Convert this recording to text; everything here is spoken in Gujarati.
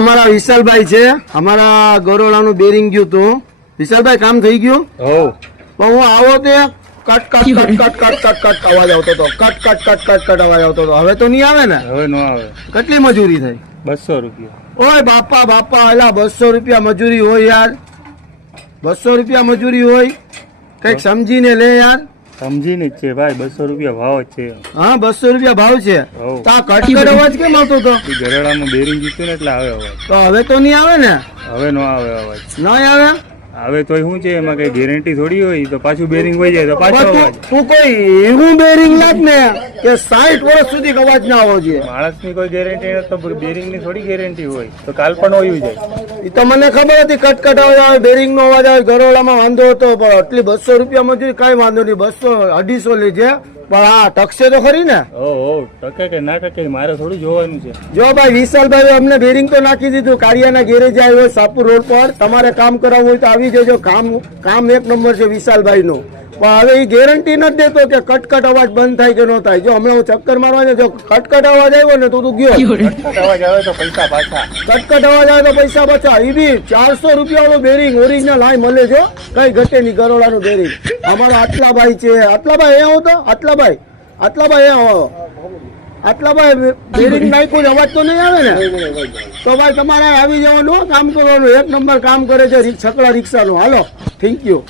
અમારા વિશાલભાઈ છે, અમારા ગોરોલાનું બેરિંગ ગયું હતું. વિશાલભાઈ કામ થઈ ગયું? પણ હું આવો તે cut cut cut cut cut cut cut અવાજ આવતો હતો, cut cut cut cut cut અવાજ આવતો હતો. હવે તો નહીં આવે ને? હવે ન આવે. કેટલી મજૂરી થઈ? 200 રૂપિયા. ઓય બાપા બાપા, એલા 200 રૂપિયા મજૂરી હોય યાર, 200 રૂપિયા મજૂરી હોય, કઈક સમજીને લે યાર. સમજીને જ છે ભાઈ, 200 રૂપિયા ભાવ જ છે. હા 200 રૂપિયા ભાવ છે. તો આ કટકટ અવાજ કેમ આવતો હતો? ગરડામાં બેરિંગ જીતું ને એટલે આવે અવાજ. તો હવે તો નહીં આવે ને? હવે ન આવે અવાજ. નહીં આવે? આવે તો શું છે, એમાં કઈ ગેરંટી થોડી હોય. તો પાછું બેરિંગ વહી જાય તો પાછો અવાજ. તું કોઈ એવું બેરિંગ લાગ ને કે 60 વર્ષ સુધી અવાજ ના આવવો જોઈએ. માણસની કોઈ ગેરંટી નથી તો બેરિંગ ની થોડી ગેરંટી હોય. તો કાલ પણ વહી જાય. એ તો મને ખબર હતી, કટકટ અવાજ આવે, બેરિંગ નો અવાજ આવે. ગરોળામાં વાંધો હતો, પણ આટલી 200 રૂપિયા મજૂરી કઈ વાંધો નહીં, 200-250 લેજે, પણ હા ટકશે તો ખરી ને? ટકે કે ના ટકે મારે થોડું જોવાનું છે. જો ભાઈ વિશાલભાઈ અમને બેરિંગ તો નાખી દીધું, કારિયાના ગેરેજ આવ્યો સાપુર રોડ પર. તમારે કામ કરાવવું હોય તો આવી જજો. કામ એક નંબર છે વિશાલભાઈ નું. પણ હવે એ ગેરંટી નથી દેતો કે કટકટ અવાજ બંધ થાય કે ન થાય. જો હમણાં હું ચક્કર મારવા જો કટકટ અવાજ આવ્યો ને તો તું ગયો. અવાજ આવે તો પૈસા પાછા. કટકટ અવાજ આવે તો પૈસા પાછા. એ બી 400 રૂપિયા વાળું બેરિંગ ઓરિજિનલ હાઈ મળે છે, કઈ ઘટે નહીં. ગરોળાનું બેરિંગ અમારો આટલાભાઈ છે. આટલાભાઈ એ આવો તો, આટલાભાઈ એ આવો. આટલાભાઈ બેરિંગ નાખ્યું અવાજ તો નહીં આવે ને? તો ભાઈ તમારે આવી જવાનું, કામ કરવાનું. એક નંબર કામ કરે છે છકડા રિક્ષાનું. હાલો, થેન્ક યુ.